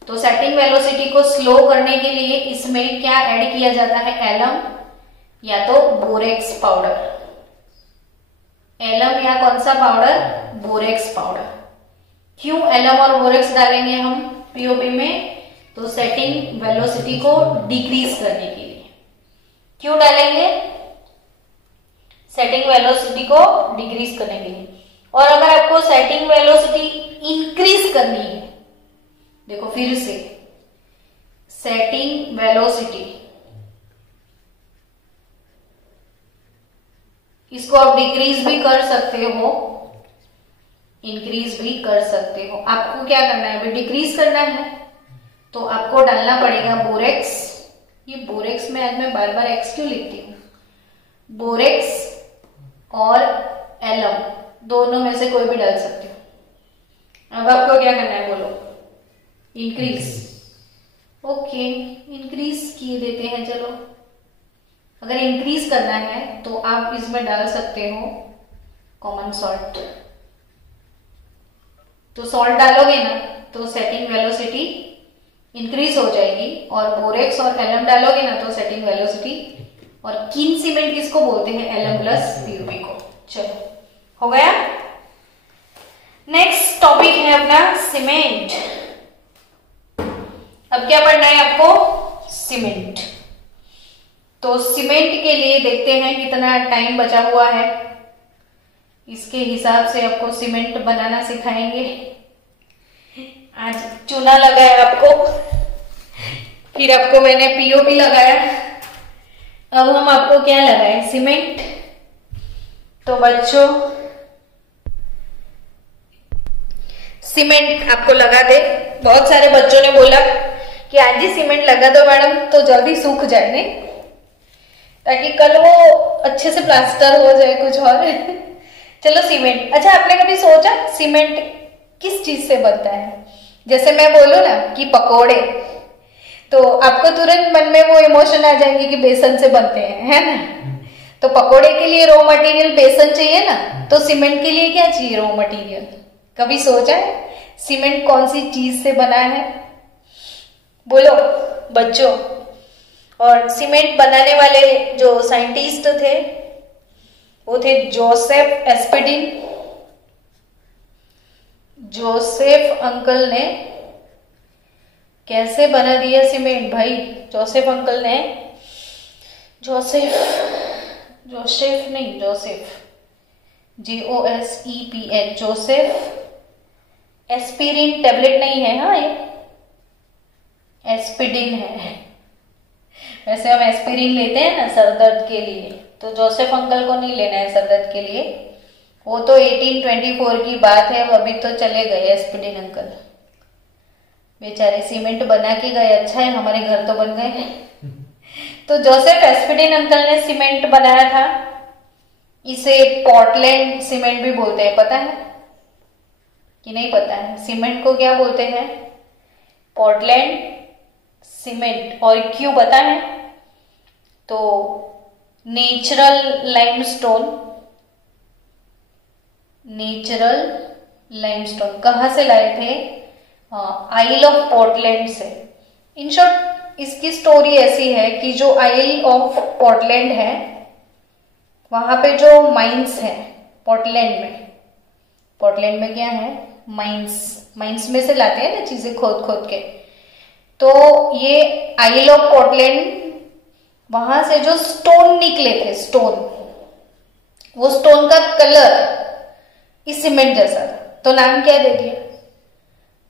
तो सेटिंग वेलोसिटी को स्लो करने के लिए इसमें क्या ऐड किया जाता है, एलम या तो बोरेक्स पाउडर। एलम या कौन सा पाउडर, बोरेक्स पाउडर। क्यों एलम और बोरेक्स डालेंगे हम पीओपी में, तो सेटिंग वेलोसिटी को डिक्रीज करने के लिए। क्यों डालेंगे, सेटिंग वेलोसिटी को डिक्रीज करने के लिए। और अगर आपको सेटिंग वेलोसिटी इंक्रीज करनी है, देखो फिर से सेटिंग वेलोसिटी, इसको आप डिक्रीज भी कर सकते हो, इंक्रीज भी कर सकते हो। आपको क्या करना है, अभी डिक्रीज करना है तो आपको डालना पड़ेगा बोरेक्स। ये बोरेक्स में आज मैं बार बार एक्स क्यों लिखती हूँ, बोरेक्स और एलम दोनों में से कोई भी डाल सकते हो। अब आपको क्या करना है बोलो, इंक्रीज। ओके, इंक्रीज किए देते हैं। चलो, अगर इंक्रीज करना है तो आप इसमें डाल सकते हो कॉमन सॉल्ट। तो सॉल्ट डालोगे ना तो सेटिंग वेलोसिटी इंक्रीज हो जाएगी, और बोरेक्स और एलम डालोगे ना तो सेटिंग वेलोसिटी। और कीन सीमेंट किसको बोलते हैं, एलम प्लस पीओपी को। चलो, हो गया। नेक्स्ट टॉपिक है अपना सीमेंट। अब क्या पढ़ना है आपको, सीमेंट। तो सीमेंट के लिए देखते हैं कितना टाइम बचा हुआ है, इसके हिसाब से आपको सीमेंट बनाना सिखाएंगे। आज चूना लगाया आपको, फिर आपको मैंने पीओपी लगाया, अब हम आपको क्या लगाए, सीमेंट। तो बच्चों सीमेंट आपको लगा दे। बहुत सारे बच्चों ने बोला कि आज ही सीमेंट लगा दो मैडम तो जल्दी सूख जाए, नहीं, ताकि कल वो अच्छे से प्लास्टर हो जाए कुछ और। चलो सीमेंट। अच्छा, आपने कभी सोचा सीमेंट किस चीज से बनता है? जैसे मैं बोलूं ना कि पकोड़े, तो आपको तुरंत मन में वो इमोशन आ जाएंगे कि बेसन से बनते हैं, है ना। तो पकोड़े के लिए रॉ मटेरियल बेसन चाहिए ना, तो सीमेंट के लिए क्या चाहिए, रॉ मटेरियल। कभी सोचा है सीमेंट कौन सी चीज से बना है? बोलो बच्चों। और सीमेंट बनाने वाले जो साइंटिस्ट थे वो थे जोसेफ एस्पेडिन, जोसेफ अंकल ने कैसे बना दिया सीमेंट भाई? जोसेफ अंकल ने जोसेफ नहीं, Joseph JOSEPH Joseph aspirin tablet नहीं है, हाँ ये एस्पिडिन है। वैसे हम एस्पिरिन लेते हैं ना सर दर्द के लिए, तो जोसेफ अंकल को नहीं लेना है सर दर्द के लिए। वो तो 1824 की बात है, अभी तो चले गए एस्पिडिन अंकल बेचारे, सीमेंट बना के गए। अच्छा है हमारे घर तो बन गए। तो जोसेफ एस्पिडिन अंकल ने सीमेंट बनाया था। इसे पोर्टलैंड सीमेंट भी बोलते हैं, पता है कि नहीं पता है? सीमेंट को क्या बोलते हैं? Portland cement. और क्यों पता है? तो नेचुरल लाइमस्टोन कहाँ से लाए थे? आइल ऑफ पोर्टलैंड से। इन शॉर्ट इसकी स्टोरी ऐसी है कि जो आइल ऑफ पोर्टलैंड है वहां पे जो माइंस है पोर्टलैंड में क्या है? माइंस में से लाते हैं ना चीजें खोद के। तो ये आइल ऑफ पोर्टलैंड, वहां से जो स्टोन निकले थे, वो स्टोन का कलर इस सीमेंट जैसा था, तो नाम क्या दे दिया?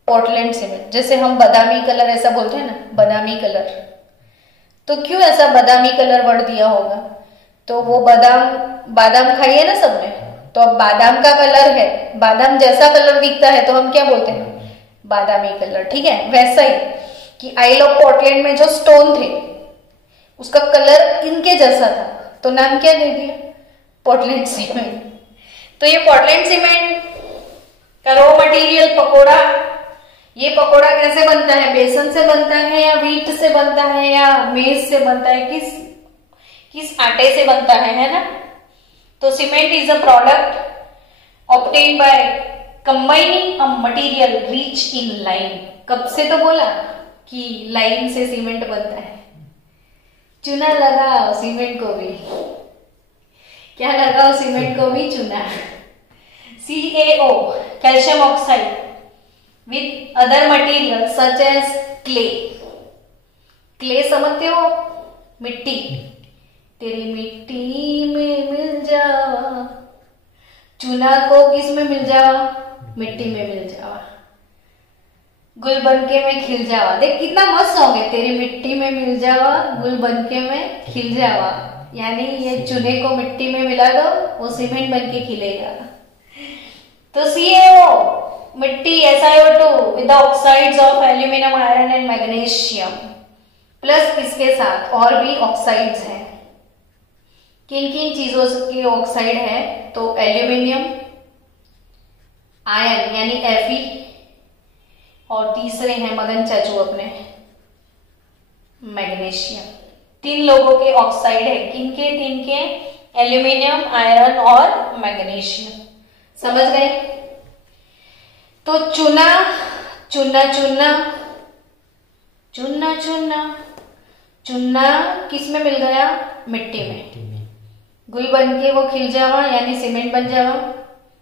Portland cement. जैसे हम बादामी कलर ऐसा बोलते हैं ना, बादामी कलर। तो क्यों ऐसा बादामी कलर वर्ड दिया होगा? तो वो बादाम खाइए ना सबने, तो अब बादाम का कलर है, बादाम जैसा कलर दिखता है, तो हम क्या बोलते हैं? बादामी कलर। ठीक है, वैसा ही कि आइल ऑफ पोर्टलैंड में जो स्टोन थे उसका कलर इनके जैसा था, तो नाम क्या दे दिया? Portland cement. तो ये पोर्टलैंड सीमेंट का रॉ मटेरियल पकोड़ा। ये पकोड़ा कैसे बनता है? बेसन से बनता है या व्हीट से बनता है या मेज से बनता है? किस आटे से बनता है ना? तो cement is a product obtain by combining a material rich in lime. कब से तो बोला कि लाइम से सीमेंट बनता है। चूना लगाओ सीमेंट को भी, क्या लगाओ सीमेंट को भी? चूना। CaO calcium oxide with other materials such as clay समझते हो? मिट्टी। तेरी मिट्टी में मिल जावा, चूना को किस में मिल जावा? मिट्टी में मिल जावा। गुल बनके में खिल जावा। देख कितना मस्त सॉन्ग है, तेरी मिट्टी में मिल जावा, गुल बनके में खिल जावा। यानी ये चूने को मिट्टी में मिला दो, वो सीमेंट बनके खिलेगा। तो CaO मिट्टी, SiO2 with oxides of aluminium, iron and magnesium, plus इसके साथ और भी ऑक्साइड्स हैं। किन किन चीजों की ऑक्साइड है? तो एल्यूमिनियम, आयरन यानी Fe, और तीसरे हैं मदन चाचू अपने मैग्नीशियम। 3 लोगों के ऑक्साइड है। तीन के एल्यूमिनियम, आयरन और मैग्नीशियम। समझ गए? तो चूना किस में मिल गया? मिट्टी में। गुल बन के वो खिल जावा यानी सीमेंट बन जावा।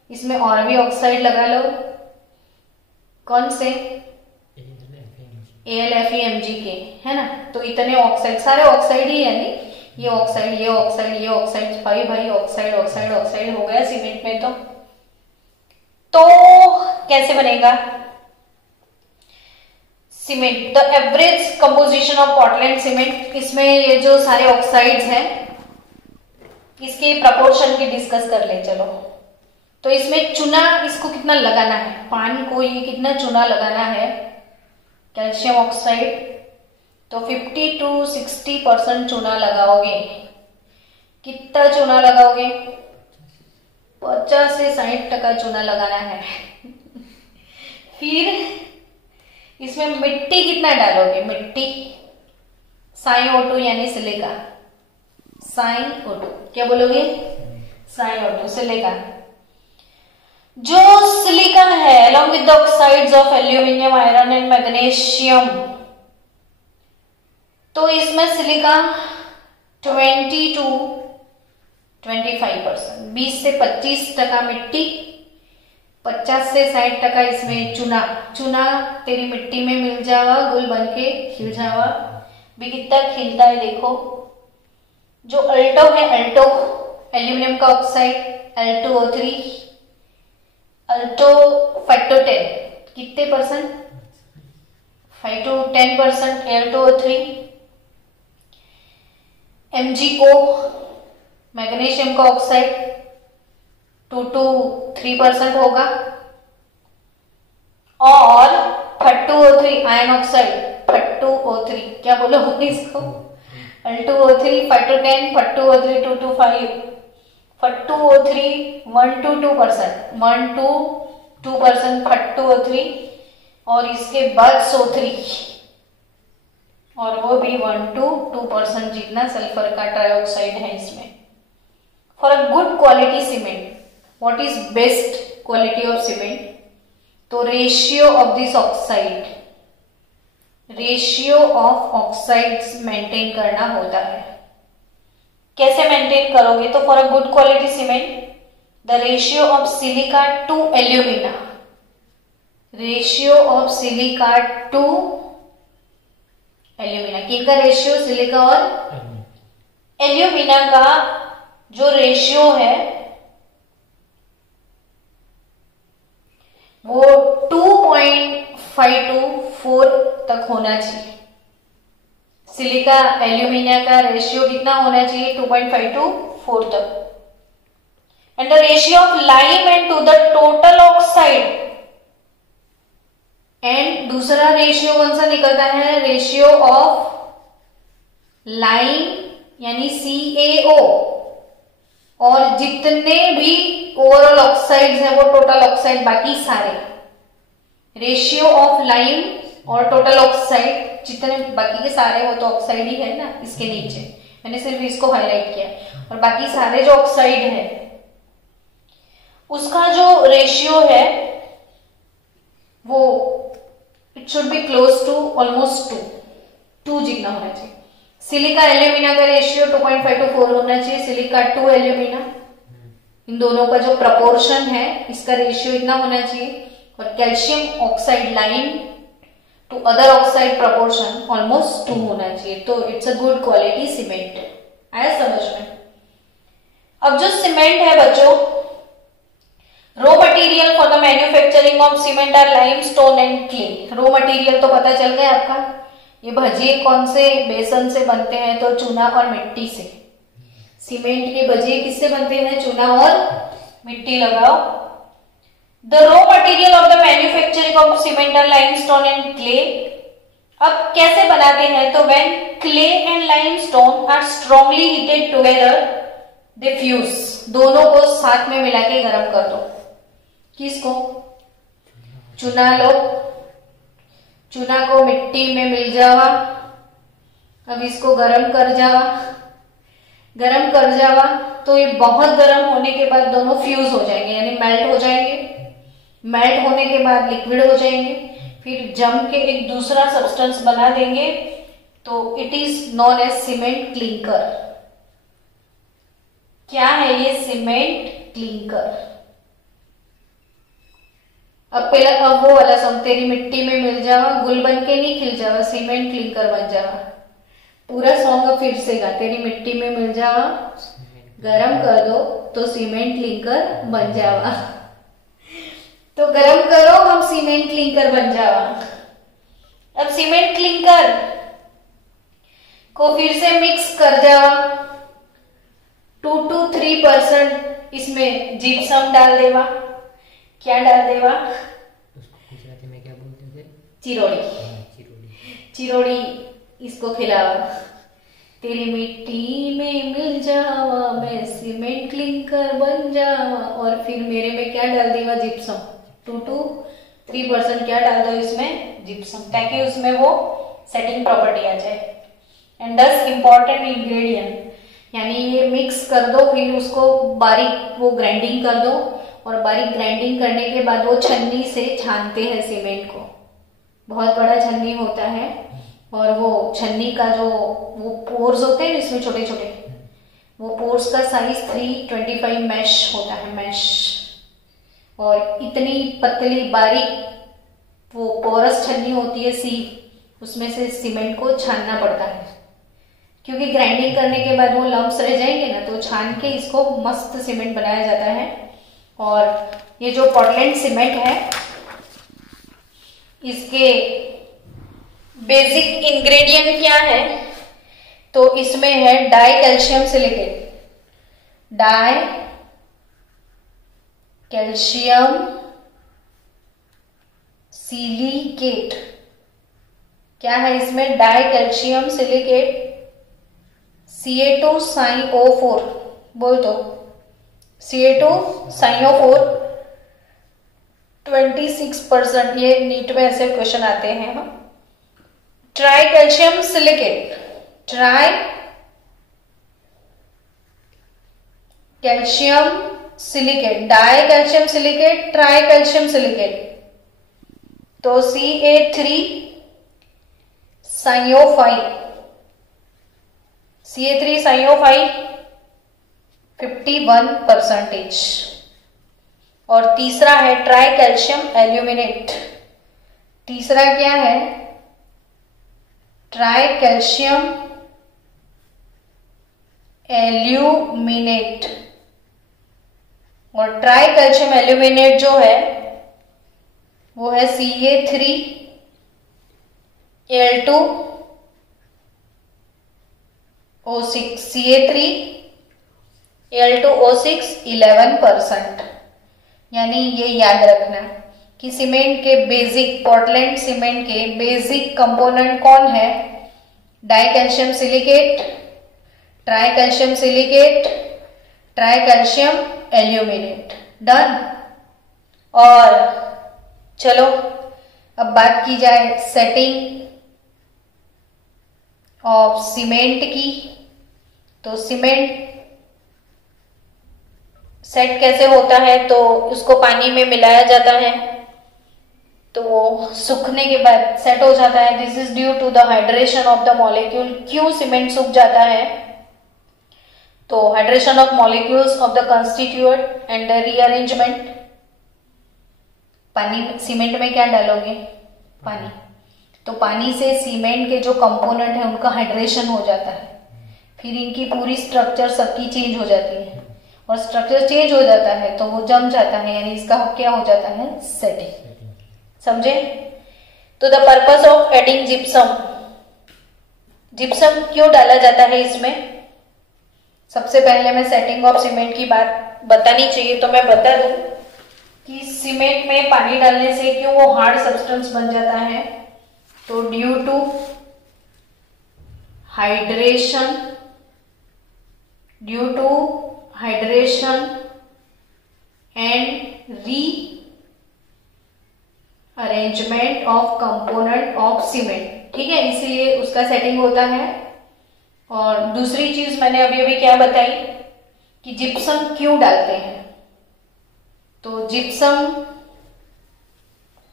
इसमें और भी ऑक्साइड लगा लो। कौन से? AlFeMg के, है ना? तो इतने ऑक्साइड, सारे ऑक्साइड ही, यानी ये ऑक्साइड भाई ऑक्साइड हो गया सीमेंट में। तो कैसे बनेगा cement? The average composition of Portland cement. इसमें ये जो सारे ऑक्साइड्स हैं इसके प्रपोर्शन की डिस्कस कर ले चलो। तो इसमें चूना, इसको कितना लगाना है? पानी को ये कितना चूना लगाना है? कैल्शियम ऑक्साइड तो 50 to 60% चूना लगाओगे। कितना चूना लगाओगे? 50 से 60% चूना लगाना है। फिर इसमें मिट्टी कितना डालोगे? मिट्टी SiO2 यानी सिलिका। SiO2 क्या बोलोगे? SiO2 silica. जो सिलिका है along with the oxides of aluminium, iron and magnesium, तो इसमें सिलिका 20 to 25%, 20 से 25% मिट्टी 50 से 60% इसमें चूना। चूना तेरी मिट्टी में मिल जावा, गुल बन के खिल जावा। भी कितना खिलता है देखो। जो अल्टो है, अल्टो एल्यूमिनियम का ऑक्साइड Al2O3, अल्टो 5 to 10 कितने percent? 5 to 10% Al2O3। MgO magnesium का ऑक्साइड 2 to 3% होगा। और F2O3 आयन ऑक्साइड, F2O3 क्या बोलोगे इसको? Al2O3 5 to 10, F2O3 2 to 5, F2O3 1 to 2%, 1 to 2% F2O3। और इसके बाद SO3 और वो भी 1 to 2% जितना सल्फर का ट्राइऑक्साइड है इसमें। For a good quality cement, what is best quality of cement? तो ratio of this oxide, ratio of oxides maintain करना होता है। कैसे मेंटेन करोगे? तो for a good quality cement the ratio of silica to alumina, ratio of silica to alumina, किनका ratio? Silica और alumina का जो रेशियो है वो 2.5 to 4 तक होना चाहिए। सिलिका एल्यूमिना का रेशियो कितना होना चाहिए? 2.5 to 4 तक। And the ratio of lime and to the total oxide, and दूसरा रेशियो कौन सा निकलता है? रेशियो ऑफ लाइम यानी CaO और जितने भी ओवरऑल ऑक्साइड्स हैं वो टोटल ऑक्साइड बाकी सारे, रेशियो ऑफ लाइम और टोटल ऑक्साइड जितने बाकी के सारे वो तो ऑक्साइड ही है ना इसके नीचे, मैंने सिर्फ इसको हाईलाइट किया। और बाकी सारे जो ऑक्साइड है उसका जो रेशियो है वो it should be close to almost 2 जितना होना चाहिए। सिलिका एल्यूमिना का रेशियो 2.5 to 4 होना चाहिए, सिलिका टू एल्यूमिना, इन दोनों का जो प्रपोर्शन है इसका रेशियो इतना होना चाहिए। और calcium oxide lime to other oxide proportion almost 2 होना चाहिए। तो it's a good quality cement. आया समझ में? अब जो सीमेंट है बच्चों, raw material for the manufacturing of cement are limestone and clay. Raw material तो पता चल गया आपका, ये भजिए कौन से बेसन से बनते हैं? तो चूना और मिट्टी से। सीमेंट के भजिए किससे बनते हैं? चूना और मिट्टी लगाओ। The raw material of the manufacturing of cement are limestone and clay. अब कैसे बनाते हैं? तो when clay and limestone are strongly heated together they fuse, दोनों को साथ में मिला के गर्म कर दो। किसको? चूना लो, चूना को मिट्टी में मिल जावा, अब इसको गरम कर जावा, गरम कर जावा तो ये बहुत गरम होने के बाद दोनों फ्यूज हो जाएंगे यानी मेल्ट हो जाएंगे। मेल्ट होने के बाद लिक्विड हो जाएंगे, फिर जम के एक दूसरा सब्सटेंस बना देंगे, तो it is known as cement clinker. क्या है ये? Cement clinker. अब पहला अब वो वाला सॉन्ग, तेरी मिट्टी में मिल जावा, गुल बन के नहीं खिल जावा, सीमेंट क्लिंकर बन जावा। पूरा सॉन्ग अब फिर से गा। तेरी मिट्टी में मिल जावा, गरम कर दो तो सीमेंट क्लिंकर बन जावा। तो गरम करो, हम सीमेंट क्लिंकर बन जावा। अब सीमेंट क्लिंकर को फिर से मिक्स कर जावा। 2 to 3% इसमें जिप्सम डाल देवा। क्या डाल देवा? उसको गुजराती में क्या बोलते थे? चिरोड़ी। चिरोड़ी। चिरोड़ी इसको खिलावा। तेरी मिट्टी में मिल जावा, मैं सीमेंट क्लिंकर बन जावा। और फिर मेरे में क्या डाल देवा? जिप्सम। 2 to 3% क्या डाल दो इसमें? जिप्सम, ताकि उसमें वो सेटिंग प्रॉपर्टी आ जाए। एंड 10 इंपॉर्टेंट इंग्रेडिएंट, यानी ये मिक्स कर दो, फिर उसको बारीक वो ग्राइंडिंग कर दो, और बारीक ग्राइंडिंग करने के बाद वो छन्नी से छानते हैं सीमेंट को। बहुत बड़ा छन्नी होता है और वो छन्नी का जो वो पोर्स होते हैं इसमें छोटे छोटे, वो पोर्स का साइज 325 मैश होता है, मैश। और इतनी पतली बारीक वो पोरस छन्नी होती है सीव, उसमें से सीमेंट को छानना पड़ता है, क्योंकि ग्राइंडिंग करने के बाद वो लम्प्स रह जाएंगे ना, तो छान के इसको मस्त सीमेंट बनाया जाता है। और ये जो पोर्टलैंड सीमेंट है, इसके बेसिक इंग्रेडिएंट क्या है, तो इसमें है die calcium silicate. Die calcium silicate क्या है इसमें? डाई कैल्शियम सिलिकेट Ca2SiO4, बोल दो Ca2SiO4 26%। ये नीट में ऐसे क्वेश्चन आते हैं। हाँ, try calcium silicate, try calcium silicate, die calcium silicate, try calcium silicate, तो Ca3SiO5 51%। और तीसरा है ट्राई कैल्शियम एल्यूमिनेट। तीसरा क्या है? Try calcium aluminate. और ट्राई कैल्शियम एल्यूमिनेट जो है वो है Ca3Al2O6, Ca3Al2O6 11%। यानी ये याद रखना कि सीमेंट के बेसिक, पोर्टलैंड सीमेंट के बेसिक कंपोनेंट कौन है? Die calcium silicate, try calcium silicate, try calcium aluminate. Done. और चलो अब बात की जाए सेटिंग ऑफ सीमेंट की। तो सीमेंट सेट कैसे होता है? तो उसको पानी में मिलाया जाता है, तो वो सूखने के बाद सेट हो जाता है। This is due to the hydration of the molecule. क्यों सीमेंट सूख जाता है? तो hydration of molecules of the constituent and the rearrangement. पानी, सीमेंट में क्या डालोगे? पानी। तो पानी से सीमेंट के जो कंपोनेंट है उनका हाइड्रेशन हो जाता है, फिर इनकी पूरी स्ट्रक्चर सबकी चेंज हो जाती है। और स्ट्रक्चर चेंज हो जाता है तो वो जम जाता है, यानी इसका क्या हो जाता है? सेटिंग। समझे? तो the purpose of adding gypsum. Gypsum क्यों डाला जाता है इसमें? सबसे पहले मैं सेटिंग ऑफ सीमेंट की बात बतानी चाहिए, तो मैं बता दूं कि सीमेंट में पानी डालने से क्यों वो हार्ड सब्सटेंस बन जाता है। तो due to hydration, due to hydration and rearrangement of component of cement. ठीक है, इसीलिए उसका सेटिंग होता है। और दूसरी चीज मैंने अभी अभी क्या बताई कि जिप्सम क्यों डालते हैं। तो जिप्सम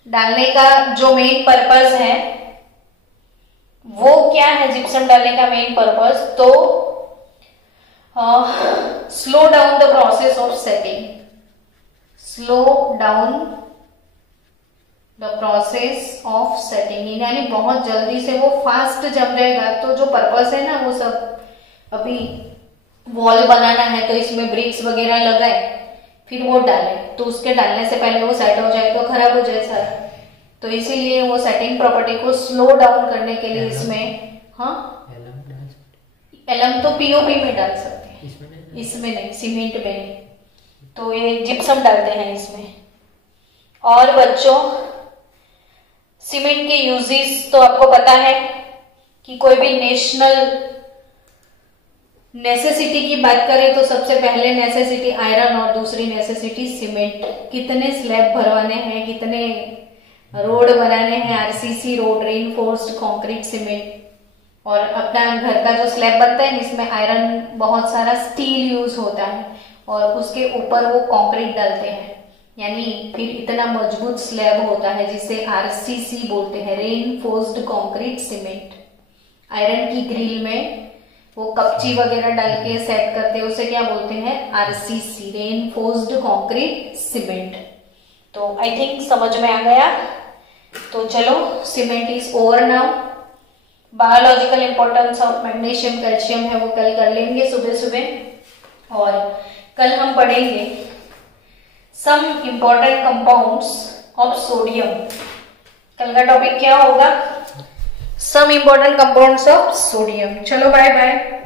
डालने का जो मेन पर्पस है वो क्या है? जिप्सम डालने का मेन पर्पस तो slow down the process of setting, slow down the process of setting, यानी बहुत जल्दी से वो फास्ट जम जाएगा। तो जो पर्पस है ना, वो सब अभी वॉल बनाना है तो इसमें ब्रिक्स वगैरह लगाए, फिर वो डाले, तो उसके डालने से पहले वो सेट हो जाए तो खराब हो जाए सारा। तो इसीलिए वो सेटिंग प्रॉपर्टी को स्लो डाउन करने के लिए इसमें, हाँ, एलम तो पीओपी में डाल सकते हैं, इसमें नहीं, सीमेंट में नहीं। तो ये जिप्सम डालते हैं इसमें। और बच्चों, सीमेंट के यूजेस तो आपको पता है कि कोई भी नेशनल नेसेसिटी की बात करें तो सबसे पहले नेसेसिटी आयरन और दूसरी नेसेसिटी सीमेंट। कितने स्लैब भरवाने हैं, कितने रोड बनाने हैं, RCC road, reinforced concrete cement. और अपना घर का जो स्लैब बनता है इसमें आयरन, बहुत सारा स्टील यूज होता है और उसके ऊपर वो कंक्रीट डालते हैं, यानी फिर इतना मजबूत स्लैब होता है जिसे आरसीसी बोलते हैं, रेनफोर्स्ड कंक्रीट सीमेंट। आयरन की ग्रिल में वो कपची वगैरह डाल के सेट करते हैं, उसे क्या बोलते हैं? RCC, reinforced concrete cement. तो आई थिंक समझ में आ गया। तो चलो, cement is over now. Biological importance of magnesium calcium है वो कल कर लेंगे सुबह सुबह। और कल हम पढ़ेंगे some important compounds of sodium. कल का टॉपिक क्या होगा? Some important compounds of sodium. चलो बाय बाय।